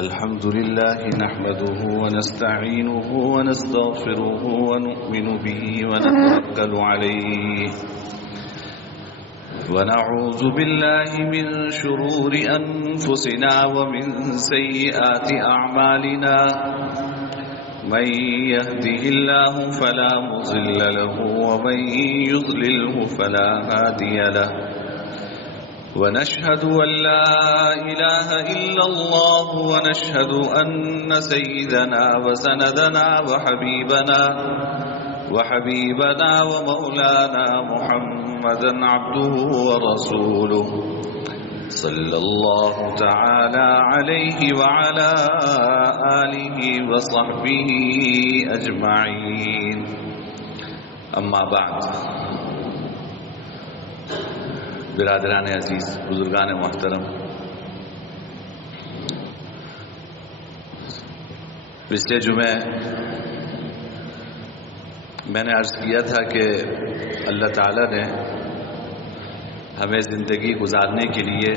الحمد لله نحمده ونستعينه ونستغفره ونؤمن به ونتوكل عليه ونعوذ بالله من شرور أنفسنا ومن سيئات أعمالنا من يهده الله فلا مضل له ومن يضلله فلا هادي له ونشهد أن لا إله إلا الله ونشهد أن سيدنا وسندنا وحبيبنا ومولانا محمدا عبده ورسوله صلى الله تعالى عليه وعلى آله وصحبه أجمعين أما بعد برادران عزیز، بزرگان محترم، پچھلے جمعے میں نے عرض کیا تھا کہ اللہ تعالیٰ نے ہمیں زندگی گزارنے کے لیے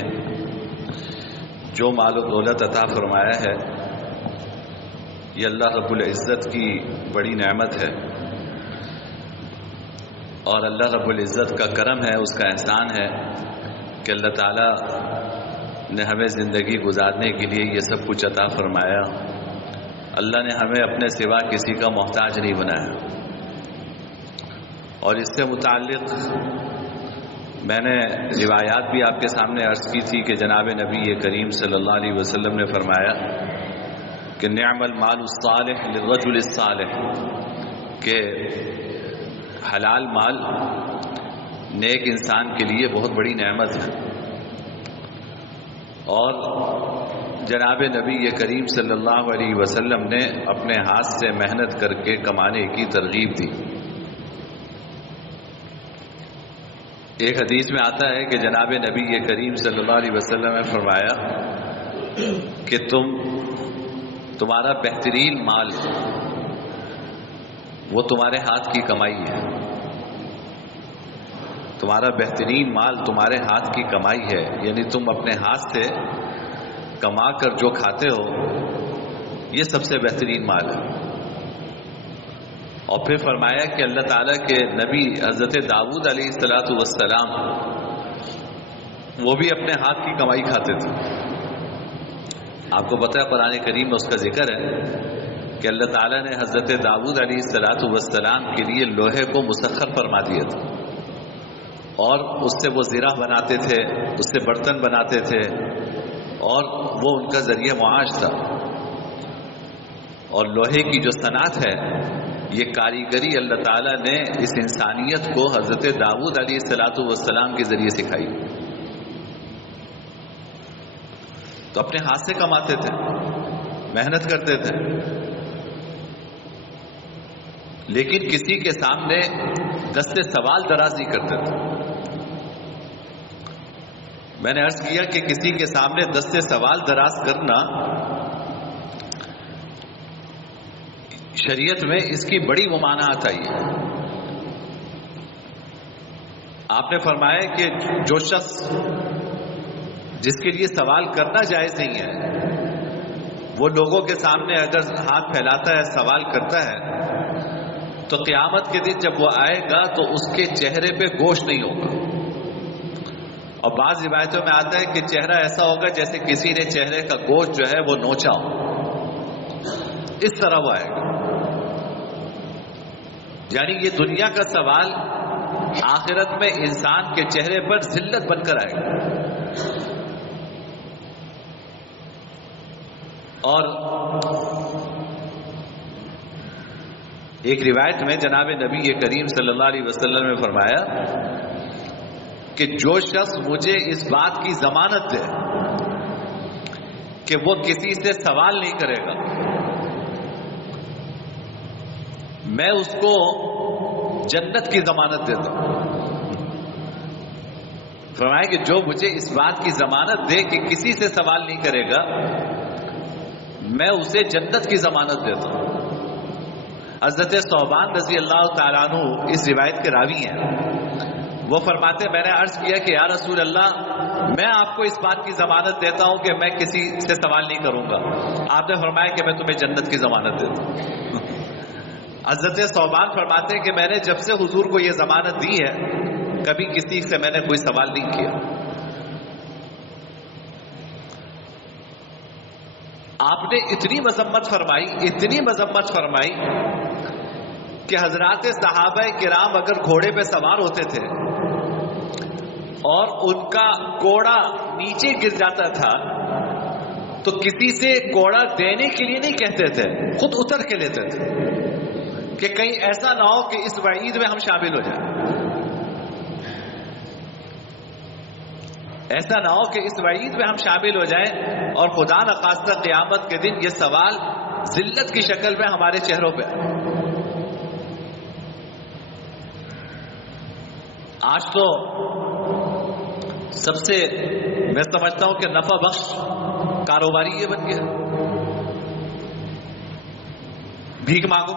جو مال و دولت عطا فرمایا ہے یہ اللہ رب العزت کی بڑی نعمت ہے، اور اللہ رب العزت کا کرم ہے، اس کا احسان ہے کہ اللہ تعالیٰ نے ہمیں زندگی گزارنے کے لیے یہ سب کچھ عطا فرمایا۔ اللہ نے ہمیں اپنے سوا کسی کا محتاج نہیں بنایا۔ اور اس سے متعلق میں نے روایات بھی آپ کے سامنے عرض کی تھی کہ جناب نبی کریم صلی اللہ علیہ وسلم نے فرمایا کہ نعم المال الصالح للرجل الصالح، کہ حلال مال نیک انسان کے لیے بہت بڑی نعمت ہے۔ اور جناب نبی کریم صلی اللہ علیہ وسلم نے اپنے ہاتھ سے محنت کر کے کمانے کی ترغیب دی۔ ایک حدیث میں آتا ہے کہ جناب نبی کریم صلی اللہ علیہ وسلم نے فرمایا کہ تمہارا بہترین مال وہ تمہارے ہاتھ کی کمائی ہے، تمہارا بہترین مال تمہارے ہاتھ کی کمائی ہے، یعنی تم اپنے ہاتھ سے کما کر جو کھاتے ہو یہ سب سے بہترین مال ہے۔ اور پھر فرمایا کہ اللہ تعالیٰ کے نبی حضرت داؤد علیہ السلام وہ بھی اپنے ہاتھ کی کمائی کھاتے تھے۔ آپ کو پتہ ہے قرآن کریم میں اس کا ذکر ہے کہ اللہ تعالیٰ نے حضرت داؤد علیہ السلام کے لیے لوہے کو مسخر فرما دیا تھا، اور اس سے وہ زرہ بناتے تھے، اس سے برتن بناتے تھے، اور وہ ان کا ذریعہ معاش تھا۔ اور لوہے کی جو صنعت ہے یہ کاریگری اللہ تعالیٰ نے اس انسانیت کو حضرت داؤد علیہ السلام کے ذریعے سکھائی۔ تو اپنے ہاتھ سے کماتے تھے، محنت کرتے تھے، لیکن کسی کے سامنے دست سوال دراز نہیں کرتے تھے۔ میں نے عرض کیا کہ کسی کے سامنے دست سوال دراز کرنا شریعت میں اس کی بڑی ممانعت آئی ہے۔ آپ نے فرمایا کہ جو شخص جس کے لیے سوال کرنا جائز نہیں ہے وہ لوگوں کے سامنے اگر ہاتھ پھیلاتا ہے، سوال کرتا ہے، تو قیامت کے دن جب وہ آئے گا تو اس کے چہرے پہ گوشت نہیں ہوگا۔ اور بعض روایتوں میں آتا ہے کہ چہرہ ایسا ہوگا جیسے کسی نے چہرے کا گوشت جو ہے وہ نوچا ہو، اس طرح وہ آئے گا۔ یعنی یہ دنیا کا سوال آخرت میں انسان کے چہرے پر ذلت بن کر آئے گا۔ اور ایک روایت میں جناب نبی کریم صلی اللہ علیہ وسلم نے فرمایا کہ جو شخص مجھے اس بات کی ضمانت دے کہ وہ کسی سے سوال نہیں کرے گا، میں اس کو جنت کی ضمانت دیتا ہوں۔ فرمایا کہ جو مجھے اس بات کی ضمانت دے کہ کسی سے سوال نہیں کرے گا، میں اسے جنت کی ضمانت دیتا ہوں۔ حضرت ثوبان رضی اللہ تعالیٰ عنہ اس روایت کے راوی ہیں۔ وہ فرماتے میں نے عرض کیا کہ یا رسول اللہ میں آپ کو اس بات کی ضمانت دیتا ہوں کہ میں کسی سے سوال نہیں کروں گا. آپ نے فرمایا کہ میں تمہیں جنت کی ضمانت دیتا ہوں. حضرت ثوبان فرماتے ہیں کہ میں نے جب سے حضور کو یہ ضمانت دی ہے کبھی کسی سے میں نے کوئی سوال نہیں کیا. آپ نے اتنی مذمت فرمائی کہ حضرات صحابہ کرام اگر گھوڑے پہ سوار ہوتے تھے اور ان کا کوڑا نیچے گر جاتا تھا تو کسی سے کوڑا دینے کے لیے نہیں کہتے تھے, خود اتر کے لیتے تھے کہ کہیں ایسا نہ ہو کہ اس وعید میں ہم شامل ہو جائیں. ایسا نہ ہو کہ اس وعید میں ہم شامل ہو جائیں اور خدا نخواستہ قیامت کے دن یہ سوال ذلت کی شکل میں ہمارے چہروں پہ. آج تو سب سے میں سمجھتا ہوں کہ نفع بخش کاروباری یہ بن گیا, بھیک مانگو.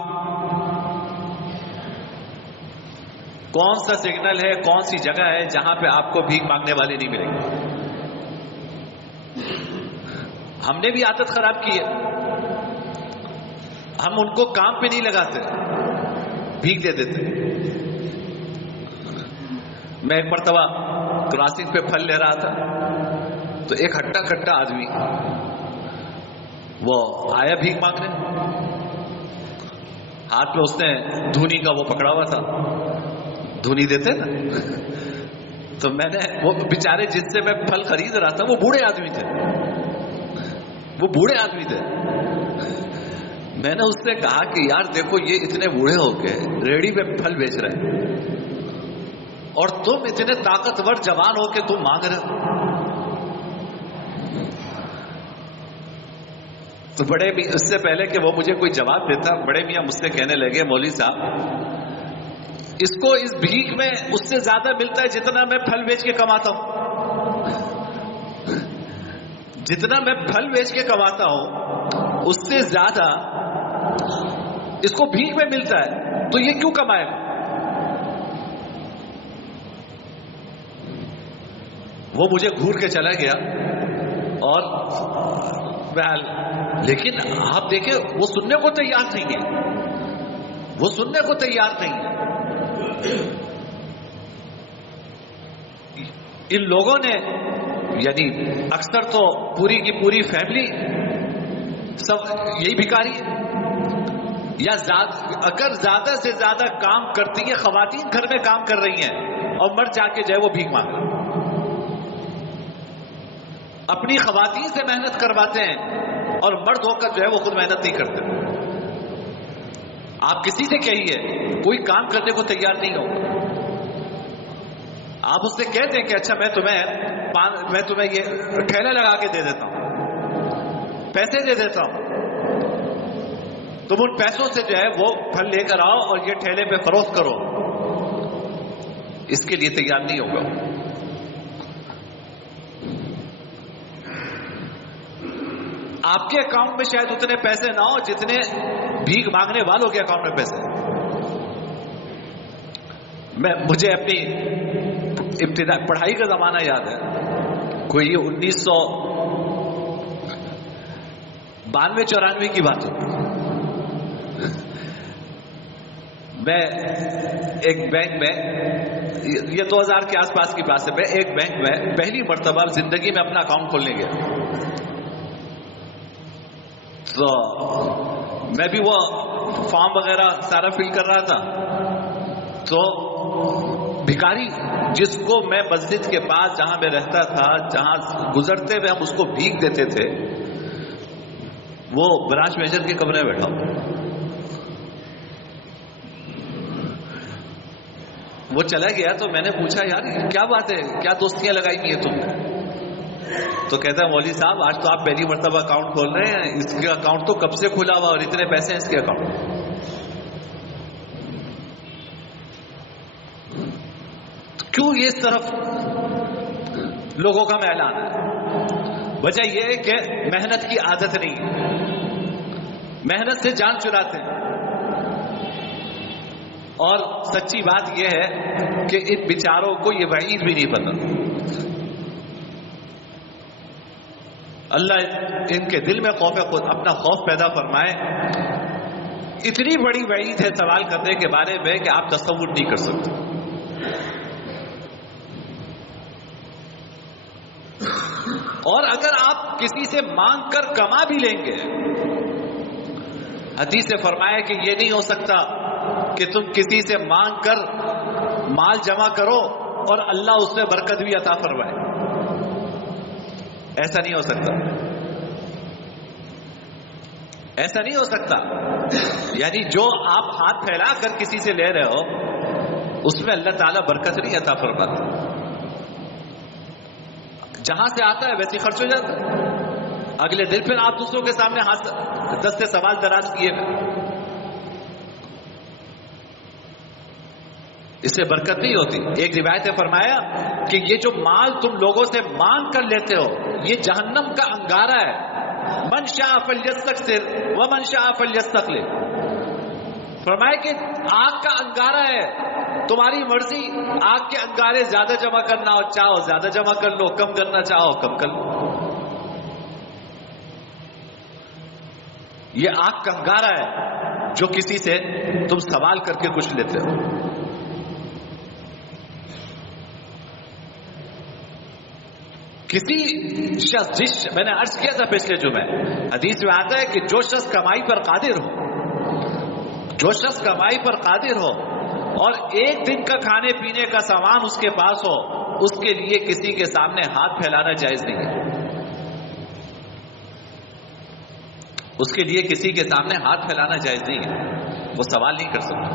کون سا سگنل ہے, کون سی جگہ ہے جہاں پہ آپ کو بھیک مانگنے والے نہیں ملیں گے؟ ہم نے بھی عادت خراب کی ہے, ہم ان کو کام پہ نہیں لگاتے, بھیک دے دیتے. میں ایک مرتبہ کراسنگ پہ پھل لے رہا تھا تو ایک ہٹا کٹا آدمی وہ آیا بھیک مانگنے, ہاتھ میں اس نے دھونی کا وہ پکڑا ہوا تھا, دھونی دیتے نا, تو میں نے وہ بیچارے جس سے میں پھل خرید رہا تھا وہ بوڑھے آدمی تھے. میں نے اس سے کہا کہ یار دیکھو یہ اتنے بوڑھے ہو کے ریڑھی پہ پھل بیچ رہے ہیں اور تم اتنے طاقتور جوان ہو کے تم مانگ رہے ہو. تو بڑے میاں, اس سے پہلے کہ وہ مجھے کوئی جواب دیتا, بڑے میاں مجھ سے کہنے لگے مولوی صاحب اس کو اس بھیک میں اس سے زیادہ ملتا ہے جتنا میں پھل بیچ کے کماتا ہوں. جتنا میں پھل بیچ کے کماتا ہوں اس سے زیادہ اس کو بھیک میں ملتا ہے, تو یہ کیوں کمائے گا؟ وہ مجھے گھور کے چلا گیا. اور لیکن آپ دیکھیں وہ سننے کو تیار نہیں ہے, ان لوگوں نے یعنی اکثر تو پوری کی پوری فیملی سب یہی بھکاری ہے, یا اگر زیادہ سے زیادہ کام کرتی ہیں خواتین گھر میں کام کر رہی ہیں اور مرد جا کے جو ہے وہ بھیک مانگ رہے ہیں, اپنی خواتین سے محنت کرواتے ہیں اور مرد ہو کر جو ہے وہ خود محنت نہیں کرتے. آپ کسی سے کہیے کوئی کام کرنے کو تیار نہیں ہوگا. آپ اس سے کہتے ہیں کہ اچھا میں تمہیں یہ ٹھیلا لگا کے دے دیتا ہوں, پیسے دے دیتا ہوں, تم ان پیسوں سے جو ہے وہ پھل لے کر آؤ اور یہ ٹھیلے پہ فروخت کرو. اس کے لیے تیار نہیں ہوگا. آپ کے اکاؤنٹ میں شاید اتنے پیسے نہ ہو جتنے بھیک مانگنے والوں کے اکاؤنٹ میں پیسے. مجھے اپنی ابتدا پڑھائی کا زمانہ یاد ہے, کوئی 1992-94 کی بات ہوگی. میں ایک بینک میں, یہ 2000 کے آس پاس کی بات ہے, میں ایک بینک میں پہلی مرتبہ زندگی میں اپنا اکاؤنٹ کھولنے گیا. تو میں بھی وہ فارم وغیرہ سارا فل کر رہا تھا, تو بھکاری جس کو میں مسجد کے پاس جہاں میں رہتا تھا, جہاں گزرتے ہوئے ہم اس کو بھیک دیتے تھے, وہ برانچ مینیجر کے کمرے میں بیٹھا ہوں. وہ چلا گیا تو میں نے پوچھا یار کیا بات ہے, کیا دوستیاں لگائی ہوئی ہیں تم نے؟ تو کہتا ہے مولوی صاحب آج تو آپ پہلی مرتبہ اکاؤنٹ کھول رہے ہیں, اس کا اکاؤنٹ تو کب سے کھلا ہوا اور اتنے پیسے ہیں اس کے اکاؤنٹ. کیوں یہ اس طرف لوگوں کا میلان ہے؟ وجہ یہ ہے کہ محنت کی عادت نہیں ہے, محنت سے جان چراتے ہیں. اور سچی بات یہ ہے کہ ان بیچاروں کو یہ وعید بھی نہیں پتا. اللہ ان کے دل میں اپنا خوف پیدا فرمائے. اتنی بڑی وعید ہے سوال کرنے کے بارے میں کہ آپ تصور نہیں کر سکتے. اور اگر آپ کسی سے مانگ کر کما بھی لیں گے، حدیث سے فرمایا کہ یہ نہیں ہو سکتا کہ تم کسی سے مانگ کر مال جمع کرو اور اللہ اس میں برکت بھی عطا فرمائے. ایسا نہیں ہو سکتا، ایسا نہیں ہو سکتا. یعنی جو آپ ہاتھ پھیلا کر کسی سے لے رہے ہو اس میں اللہ تعالیٰ برکت نہیں عطا فرماتا. جہاں سے آتا ہے ویسے خرچ ہو جاتا ہے. اگلے دن پھر آپ دوسروں کے سامنے ہاتھ دستے سوال دراز کیے گئے، اس سے برکت نہیں ہوتی. ایک روایت نے فرمایا کہ یہ جو مال تم لوگوں سے مانگ کر لیتے ہو یہ جہنم کا انگارہ ہے. من شاء فلیستکثر ومن شاء فلیستقلل. فرمایا کہ آگ کا انگارہ ہے، تمہاری مرضی. آگ کے انگارے زیادہ جمع کرنا ہو چاہو زیادہ جمع کر لو، کم کرنا چاہو کم کر لو. یہ آگ کا انگارہ ہے جو کسی سے تم سوال کر کے کچھ لیتے ہو. کسی شخص، میں نے عرض کیا تھا پچھلے جمعے، حدیث میں آتا ہے کہ جو شخص کمائی پر قادر ہو، جو شخص کمائی پر قادر ہو اور ایک دن کا کھانے پینے کا سامان اس کے پاس ہو، اس کے لیے کسی کے سامنے ہاتھ پھیلانا جائز نہیں ہے. اس کے لیے کسی کے سامنے ہاتھ پھیلانا جائز نہیں ہے. وہ سوال نہیں کر سکتا.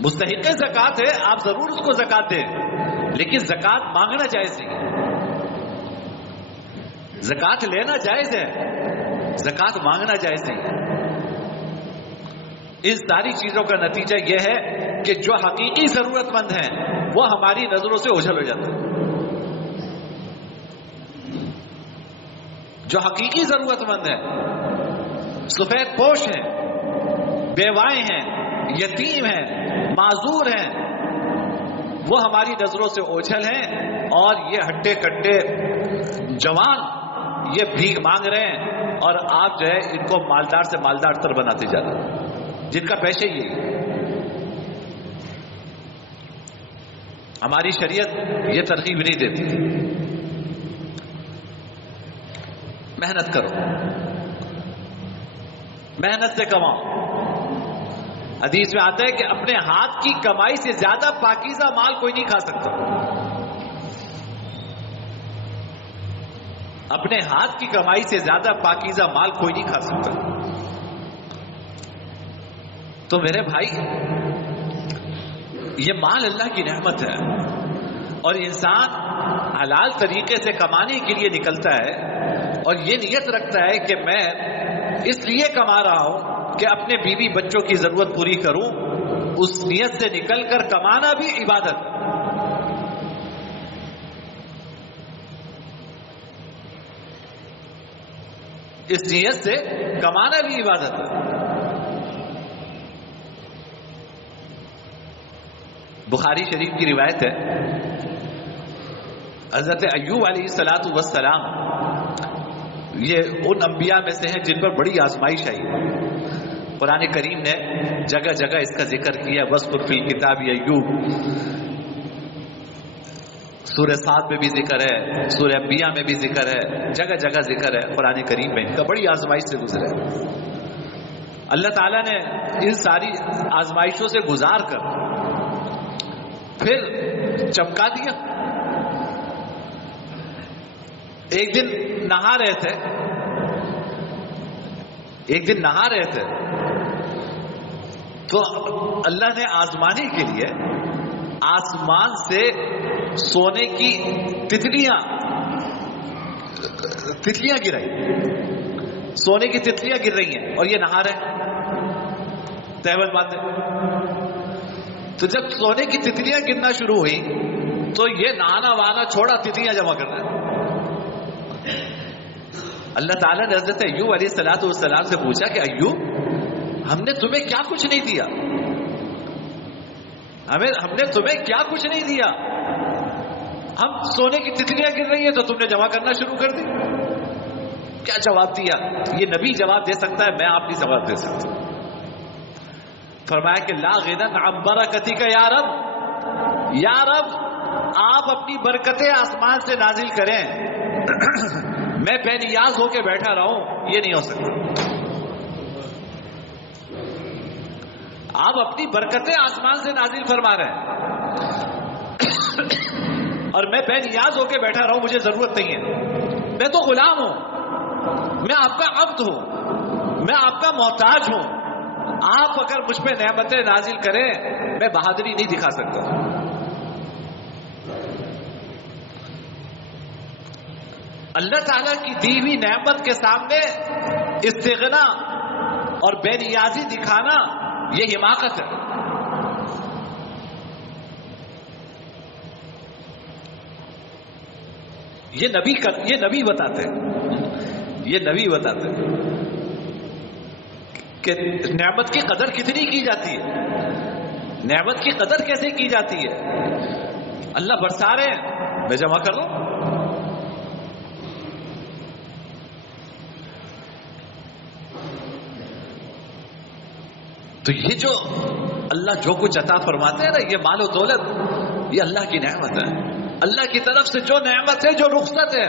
مستحق زکات ہے، آپ ضرور اس کو زکات دیں، لیکن زکات مانگنا جائز نہیں ہے. زکات لینا جائز ہے، زکات مانگنا جائز نہیں ہے. ان ساری چیزوں کا نتیجہ یہ ہے کہ جو حقیقی ضرورت مند ہیں وہ ہماری نظروں سے اوجھل ہو جاتے ہیں. جو حقیقی ضرورت مند ہیں، سفید پوش ہیں، بیوائیں ہیں، یتیم ہیں، معذور ہیں، وہ ہماری نظروں سے اوجھل ہیں. اور یہ ہٹے کٹے جوان یہ بھیک مانگ رہے ہیں اور آپ جو ہے ان کو مالدار سے مالدار تر بناتے جا رہے ہیں، جن کا پیشہ ہی ہے. ہماری شریعت یہ ترغیب نہیں دیتی. محنت کرو، محنت سے کماؤ. حدیث میں آتا ہے کہ اپنے ہاتھ کی کمائی سے زیادہ پاکیزہ مال کوئی نہیں کھا سکتا. اپنے ہاتھ کی کمائی سے زیادہ پاکیزہ مال کوئی نہیں کھا سکتا. تو میرے بھائی، یہ مال اللہ کی نعمت ہے اور انسان حلال طریقے سے کمانے کے لیے نکلتا ہے اور یہ نیت رکھتا ہے کہ میں اس لیے کما رہا ہوں کہ اپنے بیوی بچوں کی ضرورت پوری کروں. اس نیت سے نکل کر کمانا بھی عبادت ہے. اس نیت سے کمانا بھی عبادت ہے. بخاری شریف کی روایت ہے، حضرت ایوب علیہ الصلوۃ والسلام یہ ان انبیاء میں سے ہیں جن پر بڑی آزمائش آئی. قرآن کریم نے جگہ جگہ اس کا ذکر کیا. وَاذْكُرْ فِي الْكِتَابِ ایوب، سورہ سعد میں بھی ذکر ہے، سورہ انبیاء میں بھی ذکر ہے، جگہ جگہ ذکر ہے. قرآن کریم میں ان کا بڑی آزمائش سے گزرا ہے. اللہ تعالیٰ نے ان ساری آزمائشوں سے گزار کر پھر چمکا دیا. ایک دن نہا رہے تھے، تو اللہ نے آزمانے کے لیے آسمان سے سونے کی تتلیاں گرائی. سونے کی تتلیاں گر رہی ہیں اور یہ نہا رہے ہیں تہوت باندھے. تو جب سونے کی تتلیاں گرنا شروع ہوئی تو یہ نہانا وہانا چھوڑا، تتلیاں جمع کر رہے ہیں. اللہ تعالیٰ نے حضرت ایوب علیہ الصلوۃ والسلام سے پوچھا کہ ایوب، ہم نے تمہیں کیا کچھ نہیں دیا؟ ہم نے تمہیں کیا کچھ نہیں دیا؟ ہم سونے کی تتلیاں گر رہی ہیں تو تم نے جمع کرنا شروع کر دی. کیا جواب دیا؟ یہ نبی جواب دے سکتا ہے، میں آپ نہیں جواب دے سکتا. فرمایا کہ لا غنن عن برکتی کا یا رب، یا رب آپ اپنی برکتیں آسمان سے نازل کریں، میں بے نیاز ہو کے بیٹھا رہوں، یہ نہیں ہو سکتا. آپ اپنی برکتیں آسمان سے نازل فرما رہے ہیں اور میں بے نیاز ہو کے بیٹھا رہوں، مجھے ضرورت نہیں ہے. میں تو غلام ہوں، میں آپ کا عبد ہوں، میں آپ کا محتاج ہوں. آپ اگر مجھ پہ نعمتیں نازل کریں، میں بہادری نہیں دکھا سکتا. اللہ تعالیٰ کی دی ہوئی نعمت کے سامنے استغنا اور بے نیازی دکھانا یہ حماقت ہے. یہ نبی بتاتے ہیں، یہ نبی بتاتے ہیں کہ نعمت کی قدر کتنی کی جاتی ہے، نعمت کی قدر کیسے کی جاتی ہے. اللہ برسا رہے ہیں، میں جمع کر لوں. تو یہ جو اللہ جو کچھ عطا فرماتے ہیں نا، یہ مال و دولت، یہ اللہ کی نعمت ہے. اللہ کی طرف سے جو نعمت ہے، جو رخصت ہے،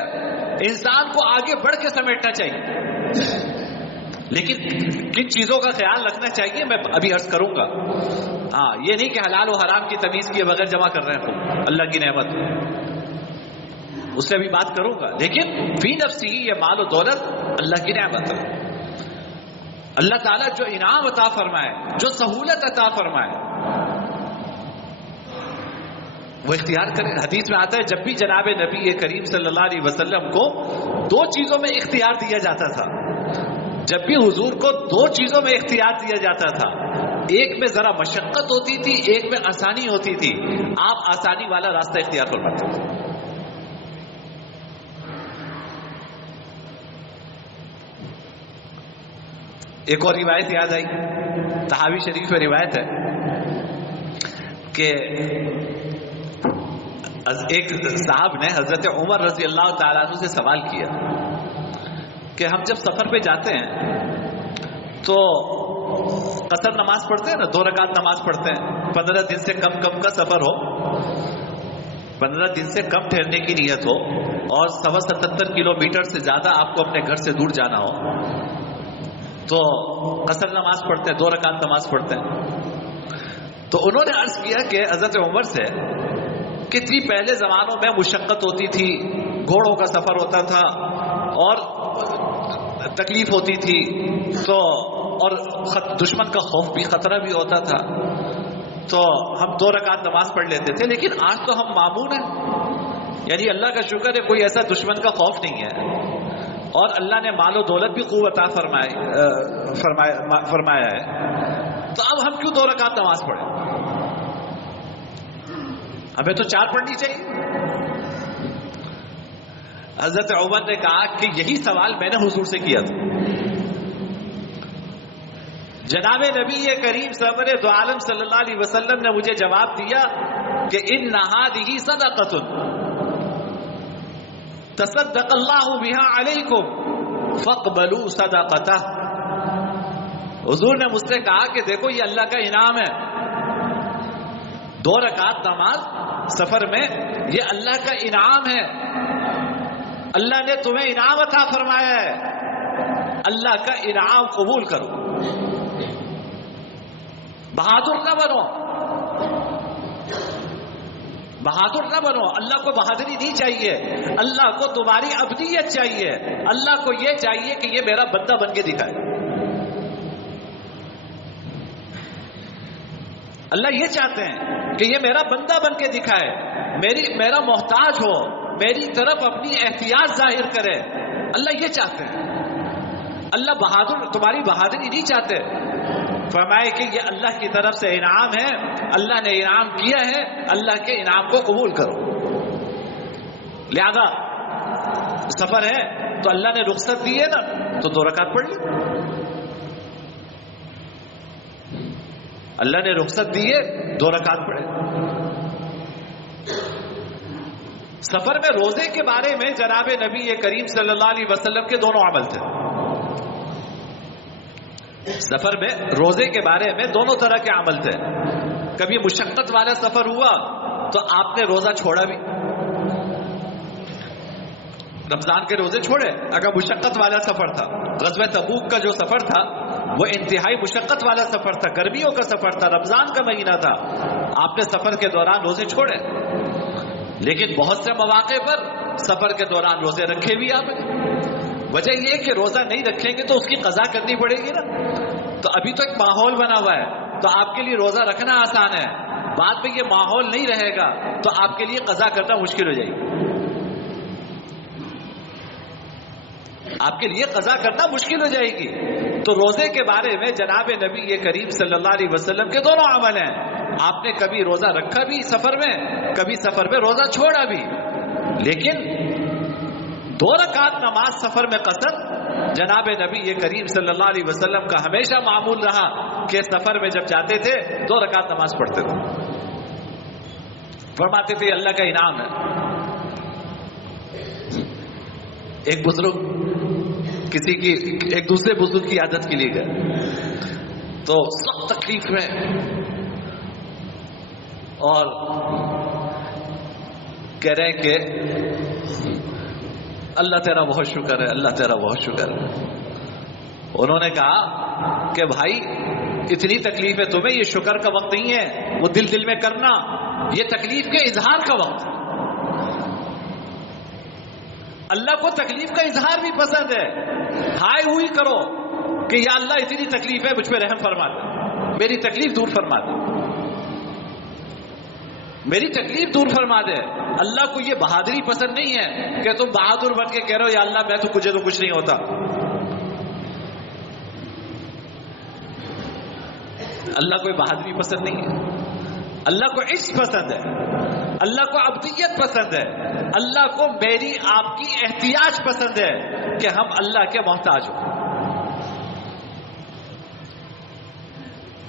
انسان کو آگے بڑھ کے سمیٹنا چاہیے. لیکن کن چیزوں کا خیال رکھنا چاہیے میں ابھی عرض کروں گا. ہاں، یہ نہیں کہ حلال و حرام کی تمیز کیے بغیر جمع کر رہے ہیں اللہ کی نعمت، اس سے بھی بات کروں گا. لیکن فی نفسی یہ مال و دولت اللہ کی نعمت ہے. اللہ تعالیٰ جو انعام عطا فرمائے، جو سہولت عطا فرمائے، وہ اختیار کریں. حدیث میں آتا ہے جب بھی جناب نبی کریم صلی اللہ علیہ وسلم کو دو چیزوں میں اختیار دیا جاتا تھا، جب بھی حضور کو دو چیزوں میں اختیار دیا جاتا تھا، ایک میں ذرا مشقت ہوتی تھی، ایک میں آسانی ہوتی تھی، آپ آسانی والا راستہ اختیار فرماتے تھے. ایک اور روایت یاد آئی، طحاوی شریف میں روایت ہے کہ ایک صاحب نے حضرت عمر رضی اللہ تعالیٰ عنہ سے سوال کیا کہ ہم جب سفر پہ جاتے ہیں تو قصر نماز پڑھتے ہیں نا، 2 رکعت نماز پڑھتے ہیں. 15 دن سے کم کا سفر ہو، 15 دن سے کم ٹھہرنے کی نیت ہو اور 77 کلومیٹر سے زیادہ آپ کو اپنے گھر سے دور جانا ہو تو قصر نماز پڑھتے ہیں، 2 رکعت نماز پڑھتے ہیں. تو انہوں نے عرض کیا کہ حضرت عمر سے کتنی پہلے زمانوں میں مشقت ہوتی تھی، گھوڑوں کا سفر ہوتا تھا اور تکلیف ہوتی تھی، تو اور دشمن کا خوف بھی، خطرہ بھی ہوتا تھا، تو ہم 2 رکعت نماز پڑھ لیتے تھے. لیکن آج تو ہم معمون ہیں، یعنی اللہ کا شکر ہے کوئی ایسا دشمن کا خوف نہیں ہے اور اللہ نے مال و دولت بھی خوب عطا فرمایا ہے. تو اب ہم کیوں 2 رکعت نماز پڑھیں؟ ہمیں تو 4 پڑھنی چاہیے. حضرت عمر نے کہا کہ یہی سوال میں نے حضور سے کیا تھا. جناب نبی کریم سرور دو عالم صلی اللہ علیہ وسلم نے مجھے جواب دیا کہ ان هذه صدقۃ تصدق اللہ بها علیکم فاقبلوا صدقتہ. حضور نے مجھ سے کہا کہ دیکھو یہ اللہ کا انعام ہے، 2 رکعت نماز سفر میں، یہ اللہ کا انعام ہے، اللہ نے تمہیں انعام عطا فرمایا ہے، اللہ کا انعام قبول کرو. بہادر نہ بنو، بہادر نہ بنو. اللہ کو بہادری نہیں چاہیے، اللہ کو تمہاری عبدیت چاہیے. اللہ کو یہ چاہیے کہ یہ میرا بندہ بن کے دکھائے. اللہ یہ چاہتے ہیں کہ یہ میرا بندہ بن کے دکھائے، میرا محتاج ہو، میری طرف اپنی احتیاط ظاہر کرے. اللہ یہ چاہتے ہیں. اللہ بہادر، تمہاری بہادری نہیں چاہتے. فرمائے کہ یہ اللہ کی طرف سے انعام ہے، اللہ نے انعام کیا ہے، اللہ کے انعام کو قبول کرو. لہذا سفر ہے تو اللہ نے رخصت دی ہے نا، تو 2 رکعت پڑھ لی. اللہ نے رخصت دی ہے 2 رکعت پڑھے. سفر میں روزے کے بارے میں جناب نبی کریم صلی اللہ علیہ وسلم کے دونوں عمل تھے. سفر میں روزے کے بارے میں دونوں طرح کے عمل تھے. کبھی مشقت والا سفر ہوا تو آپ نے روزہ چھوڑا بھی، رمضان کے روزے چھوڑے اگر مشقت والا سفر تھا. غزوہ تبوک کا جو سفر تھا وہ انتہائی مشقت والا سفر تھا، گرمیوں کا سفر تھا، رمضان کا مہینہ تھا. آپ نے سفر کے دوران روزے چھوڑے، لیکن بہت سے مواقع پر سفر کے دوران روزے رکھے بھی آپ نے. وجہ یہ کہ روزہ نہیں رکھیں گے تو اس کی قضا کرنی پڑے گی نا. تو ابھی تو ایک ماحول بنا ہوا ہے تو آپ کے لیے روزہ رکھنا آسان ہے، بعد میں یہ ماحول نہیں رہے گا تو آپ کے لیے قضا کرنا مشکل ہو جائے گی. آپ کے لیے قضا کرنا مشکل ہو جائے گی. تو روزے کے بارے میں جناب نبی کریم صلی اللہ علیہ وسلم کے دونوں عمل ہیں. آپ نے کبھی روزہ رکھا بھی سفر میں، کبھی سفر میں روزہ چھوڑا بھی. لیکن 2 رکعت نماز سفر میں قصر جناب نبی کریم صلی اللہ علیہ وسلم کا ہمیشہ معمول رہا کہ سفر میں جب جاتے تھے 2 رکعت نماز پڑھتے تھے. فرماتے تھے اللہ کا انعام ہے. ایک بزرگ ایک دوسرے بزرگ کی عادت کے لیے گئے تو سخت تکلیف میں اور کہہ رہے ہیں کہ اللہ تیرا بہت شکر ہے، اللہ تیرا بہت شکر ہے. انہوں نے کہا کہ بھائی اتنی تکلیف ہے تمہیں، یہ شکر کا وقت نہیں ہے وہ دل میں کرنا، یہ تکلیف کے اظہار کا وقت. اللہ کو تکلیف کا اظہار بھی پسند ہے. ہائے ہوئی کرو کہ یا اللہ اتنی تکلیف ہے مجھ پہ رحم فرما دے، میری تکلیف دور فرما دے، میری تکلیف دور فرما دے. اللہ کو یہ بہادری پسند نہیں ہے کہ تم بہادر بن کے کہہ رہے ہو یا اللہ میں تو مجھے تو کچھ نہیں ہوتا. اللہ کو بہادری پسند نہیں ہے. اللہ کو عشق پسند ہے، اللہ کو عبدیت پسند ہے، اللہ کو میری آپ کی احتیاج پسند ہے کہ ہم اللہ کے محتاج ہوں.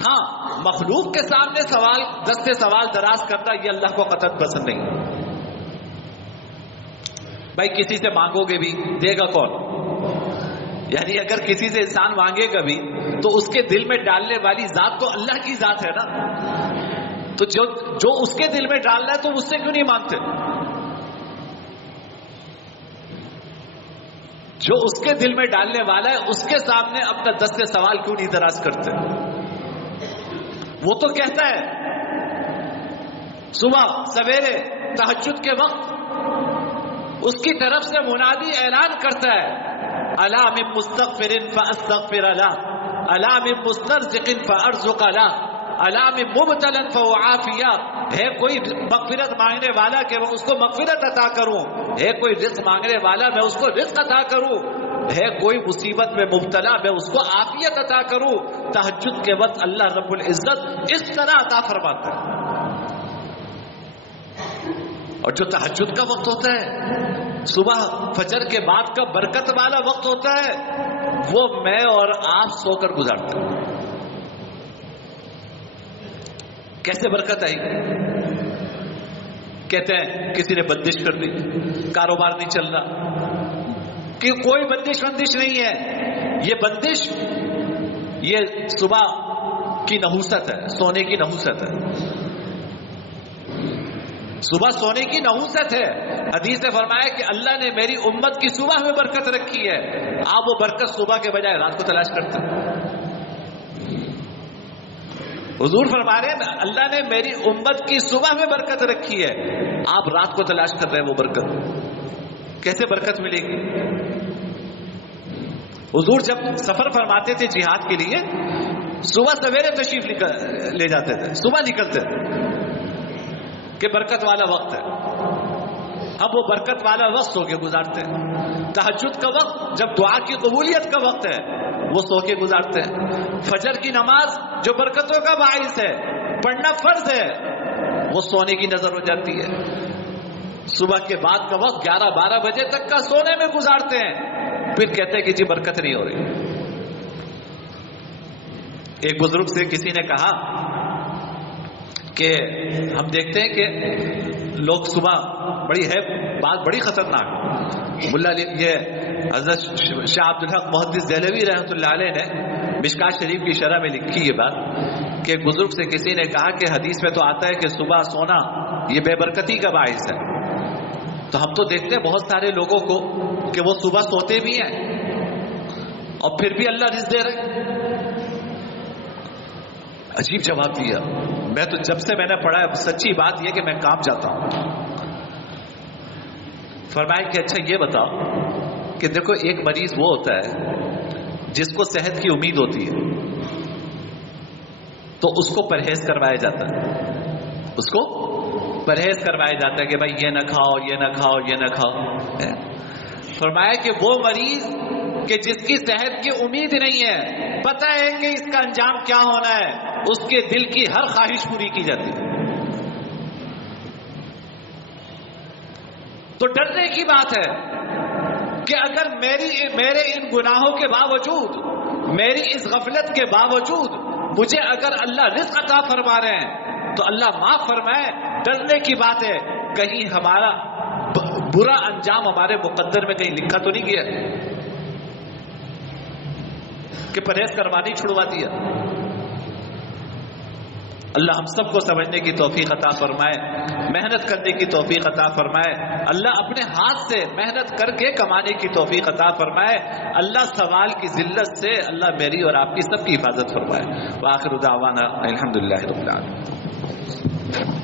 ہاں مخلوق کے سامنے دستے سوال دراز کرنا یہ اللہ کو قطعاً پسند نہیں. بھائی کسی سے مانگو گے بھی دے گا کون؟ یعنی اگر کسی سے انسان مانگے گا بھی تو اس کے دل میں ڈالنے والی ذات تو اللہ کی ذات ہے نا. تو جو اس کے دل میں ڈالنا ہے تو اس سے کیوں نہیں مانگتے؟ جو اس کے دل میں ڈالنے والا ہے اس کے سامنے اپنا دستے سوال کیوں نہیں دراز کرتے؟ وہ تو کہتا ہے صبح سویرے تہجد کے وقت اس کی طرف سے منادی اعلان کرتا ہے الا من مستغفر فاستغفر له، الا من مسترزق فارزق له، الا من مبتلا فاعافيه. ہے کوئی مغفرت مانگنے والا کہ میں اس کو مغفرت عطا کروں، ہے کوئی رزق مانگنے والا میں اس کو رزق عطا کروں، ہے کوئی مصیبت میں مبتلا میں اس کو عافیت عطا کروں. تہجد کے وقت اللہ رب العزت اس طرح عطا فرماتا ہے. اور جو تہجد کا وقت ہوتا ہے صبح فجر کے بعد کا برکت والا وقت ہوتا ہے وہ میں اور آپ سو کر گزارتے ہیں. کیسے برکت آئی؟ کہتے ہیں کسی نے بندش کر دی، کاروبار نہیں چل رہا، کہ کوئی بندش نہیں ہے. یہ بندش یہ صبح کی نحوست ہے، سونے کی نحوست ہے. صبح سونے کی نحوست ہے. حدیث نے فرمایا کہ اللہ نے میری امت کی صبح میں برکت رکھی ہے. آپ وہ برکت صبح کے بجائے رات کو تلاش کرتے ہیں. حضور فرما رہے ہیں اللہ نے میری امت کی صبح میں برکت رکھی ہے، آپ رات کو تلاش کر رہے ہیں وہ برکت. کیسے برکت ملے گی؟ حضور جب سفر فرماتے تھے جہاد کے لیے صبح سویرے تشریف لے جاتے تھے، صبح نکلتے تھے کہ برکت والا وقت ہے. اب وہ برکت والا وقت سو کے گزارتے ہیں. تہجد کا وقت جب دعا کی قبولیت کا وقت ہے وہ سو کے گزارتے ہیں. فجر کی نماز جو برکتوں کا باعث ہے پڑھنا فرض ہے وہ سونے کی نظر ہو جاتی ہے. صبح کے بعد کا وقت 11-12 بجے تک کا سونے میں گزارتے ہیں، پھر کہتے ہیں کہ جی برکت نہیں ہو رہی. ایک بزرگ سے کسی نے کہا کہ ہم دیکھتے ہیں کہ لوگ صبح بات بڑی خطرناک، ملا یہ حضرت شاہ عبدالحق محدث دہلوی رحمۃ اللہ علیہ نے مشکات شریف کی شرح میں لکھی یہ بات کہ ایک بزرگ سے کسی نے کہا کہ حدیث میں تو آتا ہے کہ صبح سونا یہ بے برکتی کا باعث ہے، تو ہم تو دیکھتے ہیں بہت سارے لوگوں کو کہ وہ صبح سوتے بھی ہیں اور پھر بھی اللہ رزق دے رہے۔ عجیب جواب دیا، میں تو جب سے میں نے پڑھا ہے سچی بات یہ کہ میں کام جاتا ہوں۔ فرمایا کہ اچھا یہ بتاؤ کہ دیکھو ایک مریض وہ ہوتا ہے جس کو صحت کی امید ہوتی ہے تو اس کو پرہیز کروایا جاتا ہے، اس کو پرہیز کروایا جاتا ہے کہ بھائی یہ نہ کھاؤ یہ نہ کھاؤ یہ نہ کھاؤ۔ فرمایا کہ وہ مریض کہ جس کی صحت کی امید نہیں ہے، پتہ ہے کہ اس کا انجام کیا ہونا ہے، اس کے دل کی ہر خواہش پوری کی جاتی ہے۔ تو ڈرنے کی بات ہے کہ اگر میرے ان گناہوں کے باوجود، میری اس غفلت کے باوجود مجھے اگر اللہ رزق عطا فرما رہے ہیں تو اللہ معاف فرمائے۔ ڈرنے کی بات ہے کہیں ہمارا برا انجام ہمارے مقدر میں کہیں لکھا تو نہیں گیا کہ پرہیز کروانے چھڑوا دیا۔ اللہ ہم سب کو سمجھنے کی توفیق عطا فرمائے، محنت کرنے کی توفیق عطا فرمائے، اللہ اپنے ہاتھ سے محنت کر کے کمانے کی توفیق عطا فرمائے، اللہ سوال کی ذلت سے اللہ میری اور آپ کی سب کی حفاظت فرمائے۔ وآخر دعوانا الحمدللہ رب العالمین۔